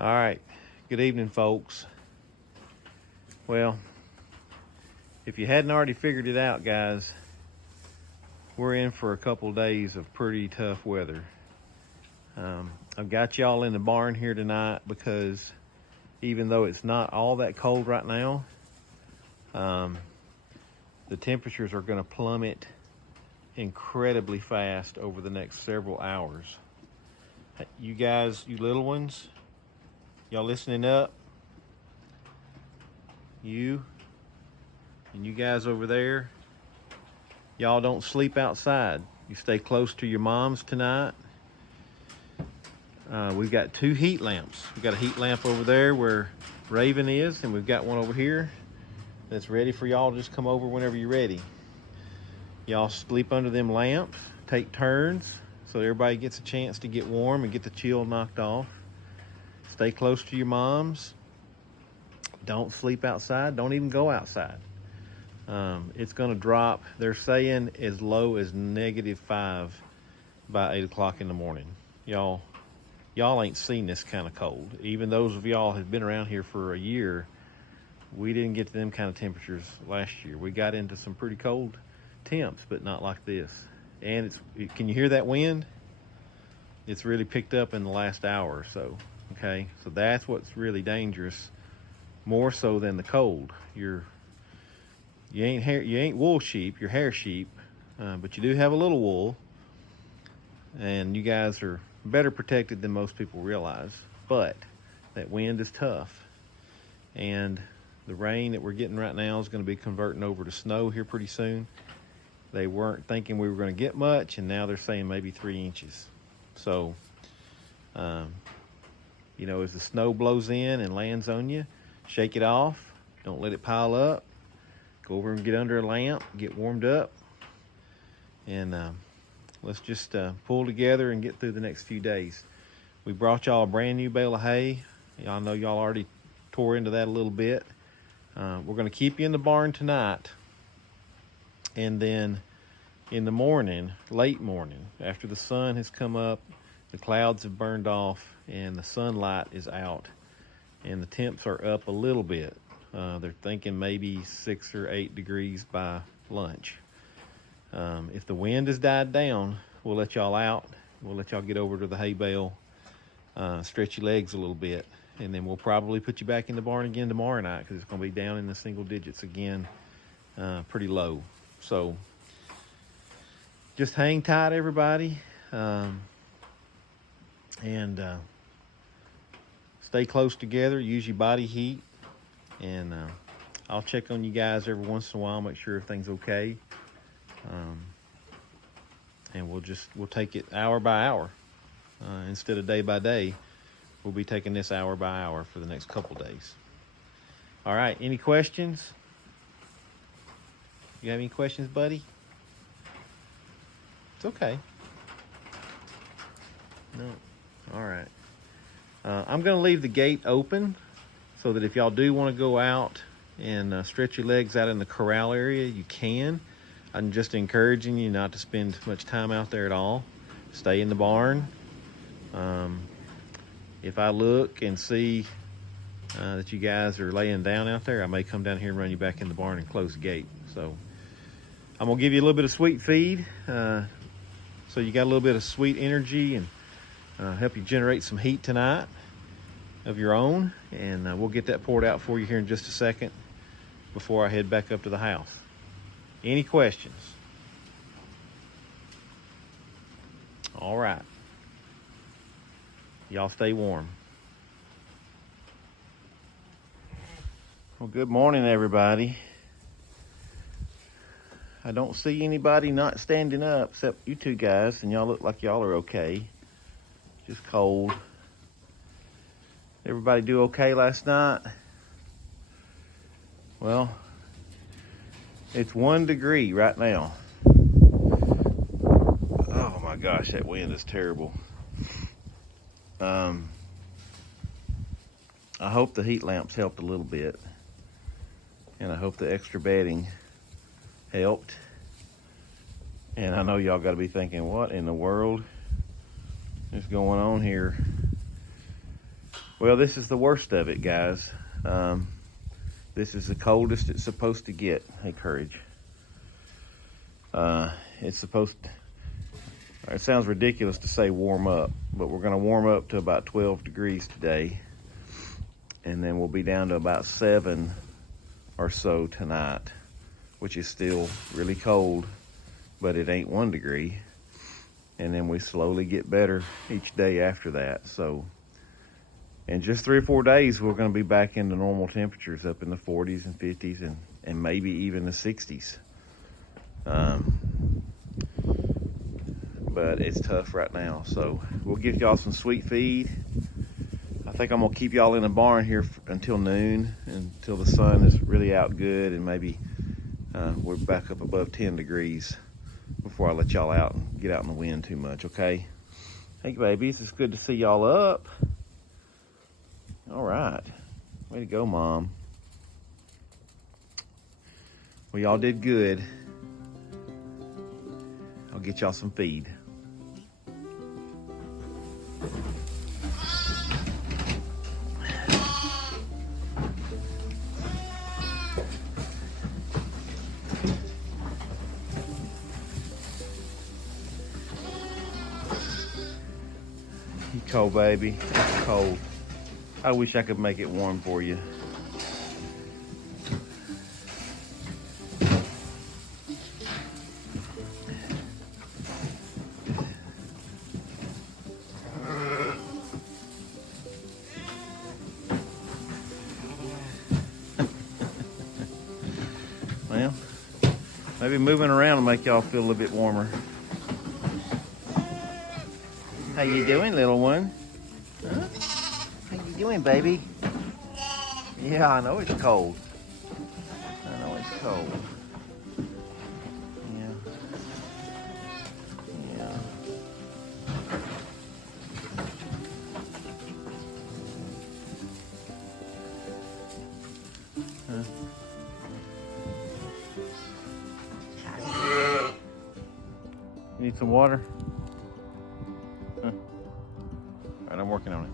All right, good evening, folks. Well, if you hadn't already figured it out, guys, we're in for a couple days of pretty tough weather. I've got y'all in the barn here tonight because even though it's not all that cold right now, the temperatures are going to plummet incredibly fast over the next several hours. You guys, you little ones, y'all listening up? You and you guys over there, y'all don't sleep outside. You stay close to your moms tonight. We've got 2 heat lamps. We've got a heat lamp over there where Raven is, and we've got one over here that's ready for y'all to just come over whenever you're ready. Y'all sleep under them lamps, take turns, so everybody gets a chance to get warm and get the chill knocked off. Stay close to your moms. Don't sleep outside. Don't even go outside. It's going to drop, they're saying, as low as -5 by 8 o'clock in the morning. Y'all ain't seen this kind of cold. Even those of y'all who've been around here for a year, we didn't get to them kind of temperatures last year. We got into some pretty cold temps, but not like this. And can you hear that wind? It's really picked up in the last hour or so. Okay, so that's what's really dangerous, more so than the cold. You ain't wool sheep, you're hair sheep, but you do have a little wool, and you guys are better protected than most people realize. But that wind is tough, and the rain that we're getting right now is going to be converting over to snow here pretty soon. They weren't thinking we were going to get much, and now they're saying maybe 3 inches. So, as the snow blows in and lands on you, shake it off. Don't let it pile up. Go over and get under a lamp, get warmed up, and let's just pull together and get through the next few days. We brought y'all a brand new bale of hay. Y'all know y'all already tore into that a little bit. We're going to keep you in the barn tonight, and then in the morning, late morning, after the sun has come up, the clouds have burned off, and the sunlight is out, and the temps are up a little bit. They're thinking maybe 6 or 8 degrees by lunch. If the wind has died down, we'll let y'all out. We'll let y'all get over to the hay bale, stretch your legs a little bit, and then we'll probably put you back in the barn again tomorrow night because it's going to be down in the single digits again, pretty low. So just hang tight, everybody, and stay close together. Use your body heat. And I'll check on you guys every once in a while, make sure everything's okay. And we'll take it hour by hour. Instead of day by day, we'll be taking this hour by hour for the next couple days. All right, any questions? You have any questions, buddy? It's okay. No. All right. I'm going to leave the gate open so that if y'all do want to go out and stretch your legs out in the corral area, you can. I'm just encouraging you not to spend much time out there at all. Stay in the barn. If I look and see that you guys are laying down out there, I may come down here and run you back in the barn and close the gate. So I'm going to give you a little bit of sweet feed so you got a little bit of sweet energy and help you generate some heat tonight of your own, and we'll get that poured out for you here in just a second before I head back up to the house. Any questions? All right. Y'all stay warm. Well, good morning, everybody. I don't see anybody not standing up except you two guys, and y'all look like y'all are okay. Just cold. Everybody do okay last night? Well, it's 1 degree right now. Oh my gosh, that wind is terrible. I hope the heat lamps helped a little bit. And I hope the extra bedding helped. And I know y'all got to be thinking, what in the world is going on here? Well, this is the worst of it, guys. This is the coldest it's supposed to get. Hey, Courage. It's supposed to, it sounds ridiculous to say warm up, but we're going to warm up to about 12 degrees today. And then we'll be down to about 7 or so tonight, which is still really cold, but it ain't 1 degree. And then we slowly get better each day after that. So in just 3 or 4 days, we're going to be back into normal temperatures up in the 40s and 50s and maybe even the 60s. But it's tough right now. So we'll give y'all some sweet feed. I think I'm going to keep y'all in the barn here until noon, until the sun is really out good, and maybe we're back up above 10 degrees before I let y'all out and get out in the wind too much, okay? Hey, babies, it's good to see y'all up. All right. Way to go, Mom. Well, y'all did good. I'll get y'all some feed. You cold, baby. It's cold. I wish I could make it warm for you. Well, maybe moving around will make y'all feel a little bit warmer. How you doing, little one? Huh? How you doing, baby? Yeah, I know it's cold. I know it's cold. Yeah. Yeah. Huh? You need some water? Huh. All right, I'm working on it.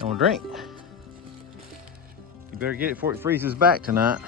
I want a drink. You better get it before it freezes back tonight.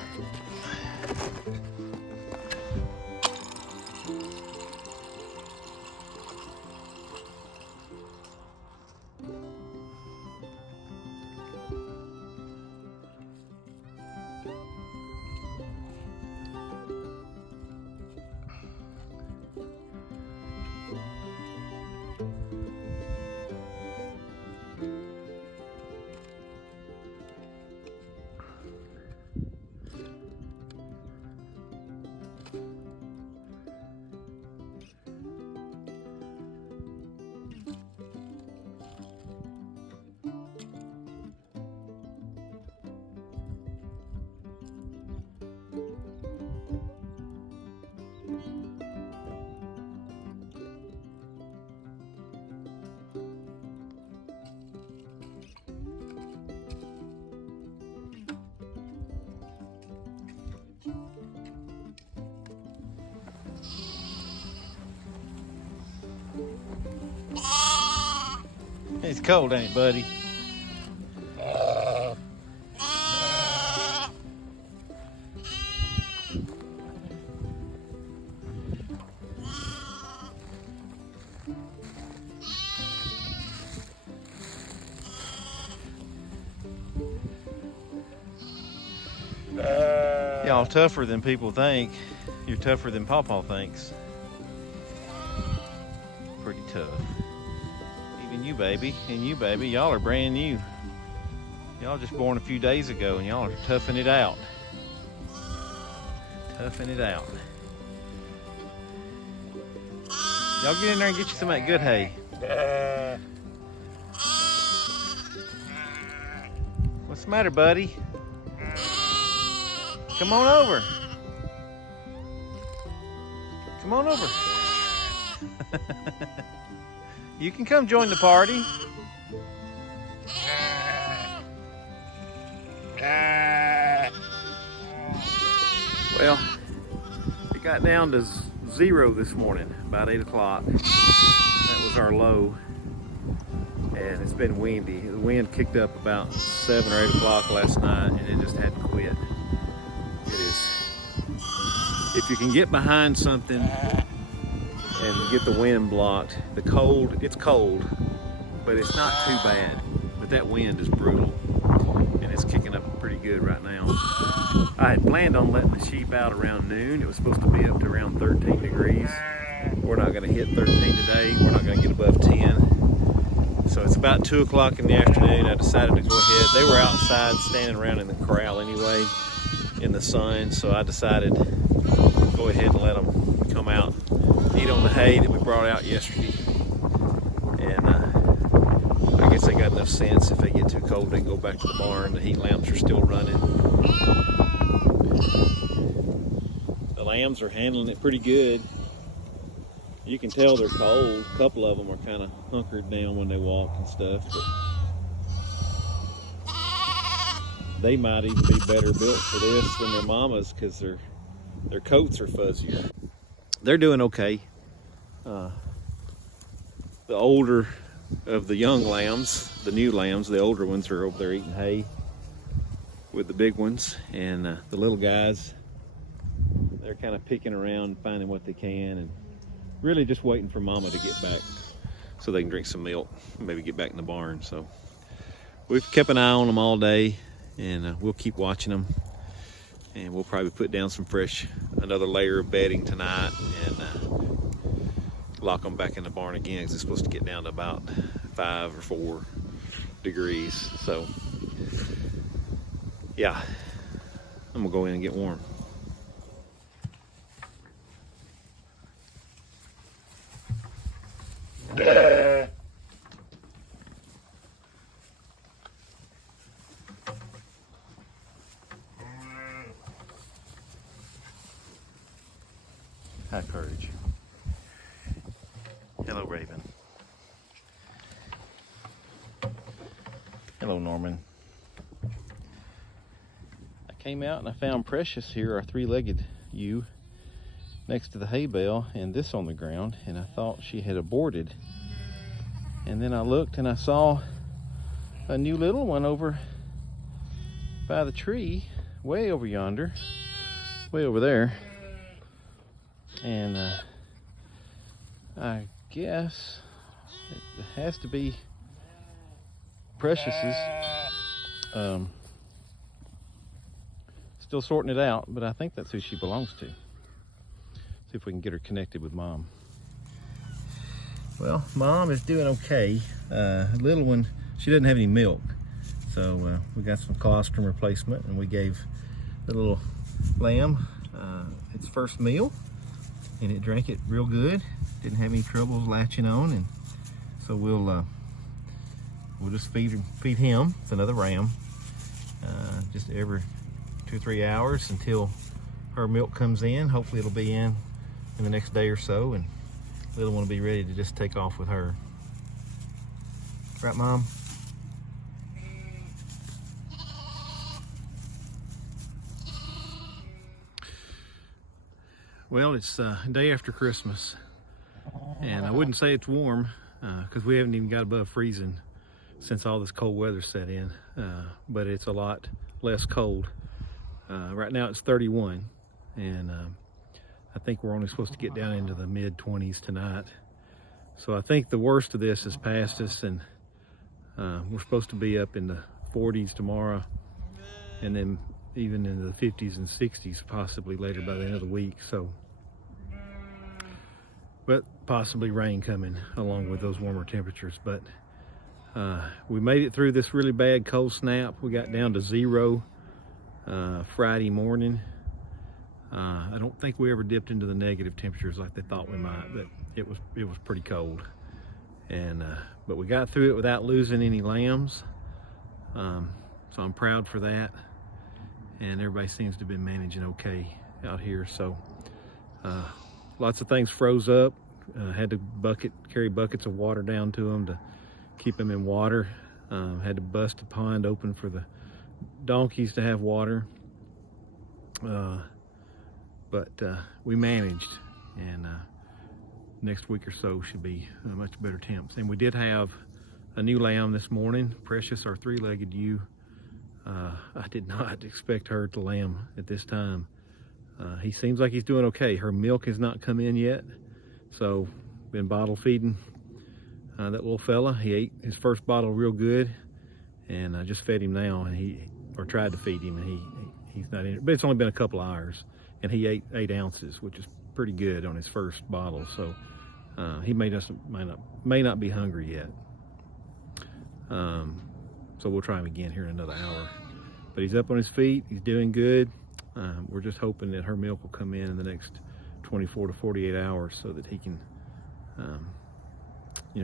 It's cold, ain't it, buddy? Y'all tougher than people think. You're tougher than Pawpaw thinks. Pretty tough. Even you, baby, and you, baby, y'all are brand new. Y'all just born a few days ago and y'all are toughing it out. Toughing it out. Y'all get in there and get you some of that good hay. What's the matter, buddy? Come on over. Come on over. You can come join the party. Well, it got down to 0 this morning, about 8 o'clock. That was our low. And it's been windy. The wind kicked up about 7 or 8 o'clock last night, and it just hadn't quit. It is, if you can get behind something and get the wind blocked, it's cold, but it's not too bad. But that wind is brutal, and it's kicking up pretty good right now. I had planned on letting the sheep out around noon. It was supposed to be up to around 13 degrees. We're not gonna hit 13 today. We're not gonna get above 10. So it's about 2 o'clock in the afternoon. I decided to go ahead. They were outside standing around in the corral anyway, in the sun. So I decided to go ahead and let them come out, eat on the hay that we brought out yesterday. And I guess they got enough sense. If they get too cold, they can go back to the barn. The heat lamps are still running. The lambs are handling it pretty good. You can tell they're cold. A couple of them are kind of hunkered down when they walk and stuff. But they might even be better built for this than their mamas because their coats are fuzzier. They're doing okay. The older of the young lambs, the new lambs, the older ones are over there eating hay with the big ones. And the little guys, they're kind of picking around, finding what they can, and really just waiting for mama to get back so they can drink some milk and maybe get back in the barn. So we've kept an eye on them all day, and we'll keep watching them, and we'll probably put down another layer of bedding tonight, and lock them back in the barn again because it's supposed to get down to about 5 or 4 degrees. So yeah, I'm gonna go in and get warm. Hi, Courage. Hello, Raven. Hello, Norman. I came out and I found Precious here, our 3-legged ewe, next to the hay bale, and this on the ground, and I thought she had aborted. And then I looked and I saw a new little one over by the tree, way over yonder, way over there. And I guess it has to be Precious's. Still sorting it out, but I think that's who she belongs to. See if we can get her connected with Mom. Well, Mom is doing okay. Little one, she doesn't have any milk. So we got some colostrum replacement, and we gave the little lamb its first meal, and it drank it real good. Didn't have any troubles latching on, and so we'll just feed him. It's another ram, just every 2 or 3 hours until her milk comes in. Hopefully it'll be in the next day or so, and little one will be ready to just take off with her. Right, Mom? Well, it's day after Christmas, and I wouldn't say it's warm because we haven't even got above freezing since all this cold weather set in, but it's a lot less cold. Right now it's 31, and I think we're only supposed to get down into the mid-20s tonight. So I think the worst of this is past us, and we're supposed to be up in the 40s tomorrow, and then even in the 50s and 60s possibly later by the end of the week. So, but possibly rain coming along with those warmer temperatures. But we made it through this really bad cold snap. We got down to 0 Friday morning. I don't think we ever dipped into the negative temperatures like they thought we might, but it was pretty cold. And but we got through it without losing any lambs, so I'm proud for that. And everybody seems to have been managing okay out here. So lots of things froze up. Had to carry buckets of water down to them to keep them in water. Had to bust a pond open for the donkeys to have water. But we managed, and next week or so should be much better temps. And we did have a new lamb this morning, Precious, our 3-legged ewe. I did not expect her to lamb at this time. He seems like he's doing okay. Her milk has not come in yet, so been bottle feeding that little fella. He ate his first bottle real good, and I just fed him now, and tried to feed him, and he's not in it. But it's only been a couple of hours, and he ate 8 ounces, which is pretty good on his first bottle. So he may not be hungry yet. So we'll try him again here in another hour. But he's up on his feet. He's doing good. We're just hoping that her milk will come in the next 24 to 48 hours so that he can,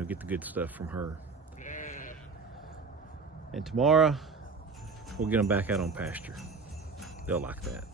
get the good stuff from her. And tomorrow, we'll get them back out on pasture. They'll like that.